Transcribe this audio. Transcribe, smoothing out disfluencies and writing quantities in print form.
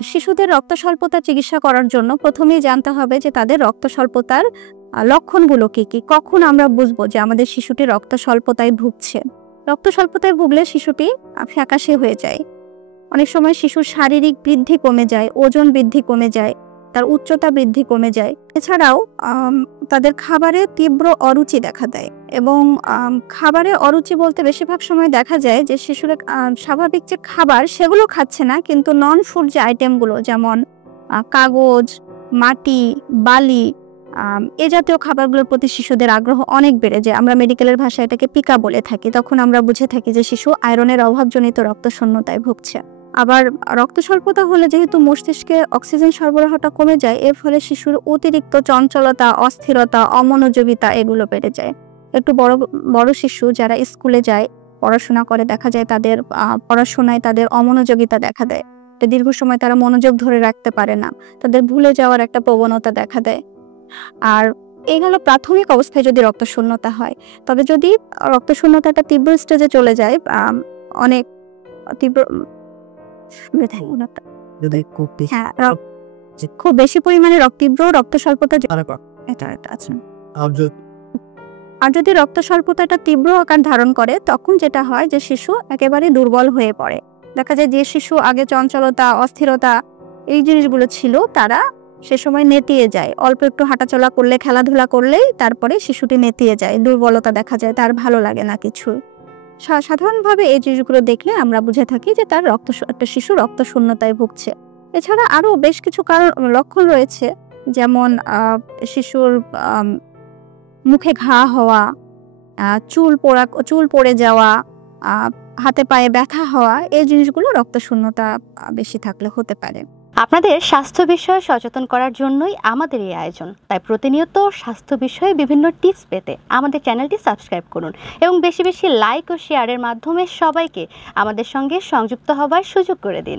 তো শিশুদের রক্ত স্বল্পতা চিকিৎসা করার জন্য প্রথমেই জানতে হবে যে তাদের রক্ত স্বল্পতার লক্ষণগুলো কি কি, কখন আমরা বুঝবো যে আমাদের শিশুটি রক্ত স্বল্পতায় ভুগছে। রক্ত স্বল্পতায় ভুগলে শিশুটি ফ্যাকাশে হয়ে যায়। অনেক সময় শিশুর শারীরিক বৃদ্ধি কমে যায়, ওজন বৃদ্ধি কমে যায়, তার উচ্চতা বৃদ্ধি কমে যায়। এছাড়াও তাদের খাবারে তীব্র অরুচি দেখা দেয় এবং খাবারে অরুচি বলতে বেশিরভাগ সময় দেখা যায় যে শিশুরা স্বাভাবিক যে খাবার সেগুলো খাচ্ছে না, কিন্তু নন ফুড যে আইটেমগুলো যেমন কাগজ, মাটি, বালি, এ জাতীয় খাবারগুলোর প্রতি শিশুদের আগ্রহ অনেক বেড়ে যায়। আমরা মেডিকেলের ভাষায় এটাকে পিকা বলে থাকি। তখন আমরা বুঝে থাকি যে শিশু আয়রনের অভাবজনিত রক্তশূন্যতায় ভুগছে। আবার রক্ত স্বল্পতা হলে যেহেতু মস্তিষ্কে অক্সিজেন সরবরাহটা কমে যায়, এর ফলে শিশুর অতিরিক্ত চঞ্চলতা, অস্থিরতা, অমনোযোগিতা এগুলো বেড়ে যায়। একটু বড় বড় শিশু যারা স্কুলে যায়, পড়াশোনা করে, দেখা যায় তাদের পড়াশোনায় তাদের অমনোযোগিতা দেখা দেয়। দীর্ঘ সময় তারা মনোযোগ ধরে রাখতে পারে না, তাদের ভুলে যাওয়ার একটা প্রবণতা দেখা দেয়। আর এই হলো প্রাথমিক অবস্থায় যদি রক্তশূন্যতা হয়। তবে যদি রক্তশূন্যতাটা তীব্র স্টেজে চলে যায়, অনেক তীব্র খুব বেশি পরিমাণে তীব্র রক্ত স্বল্পতা, আর যদি রক্ত স্বল্পতাটা তীব্র আকার ধারণ করে তখন যেটা হয় যে শিশু একেবারে দুর্বল হয়ে পড়ে। দেখা যায় যে শিশু আগে চঞ্চলতা, অস্থিরতা এই জিনিসগুলো ছিল, তারা সে সময় নেতিয়ে যায়। অল্প একটু হাঁটাচলা করলে, খেলাধুলা করলেই তারপরে শিশুটি নেতিয়ে যায়, দুর্বলতা দেখা যায়, তার ভালো লাগে না কিছু। সাধারণভাবে এই জিনিসগুলো দেখলে আমরা বুঝে থাকি যে তার একটা শিশু রক্তশূন্যতায় ভুগছে। এছাড়া আরো বেশ কিছু লক্ষণ রয়েছে, যেমন শিশুর মুখে ঘা হওয়া, চুল পড়ে যাওয়া, হাতে পায়ে ব্যথা হওয়া, এই জিনিসগুলো রক্তশূন্যতা বেশি থাকলে হতে পারে। আপনাদের স্বাস্থ্য বিষয়ে সচেতন করার জন্যই আমাদের এই আয়োজন। তাই প্রতিনিয়ত স্বাস্থ্য বিষয়ে বিভিন্ন টিপস পেতে আমাদের চ্যানেলটি সাবস্ক্রাইব করুন এবং বেশি বেশি লাইক ও শেয়ারের মাধ্যমে সবাইকে আমাদের সঙ্গে সংযুক্ত হবার সুযোগ করে দিন।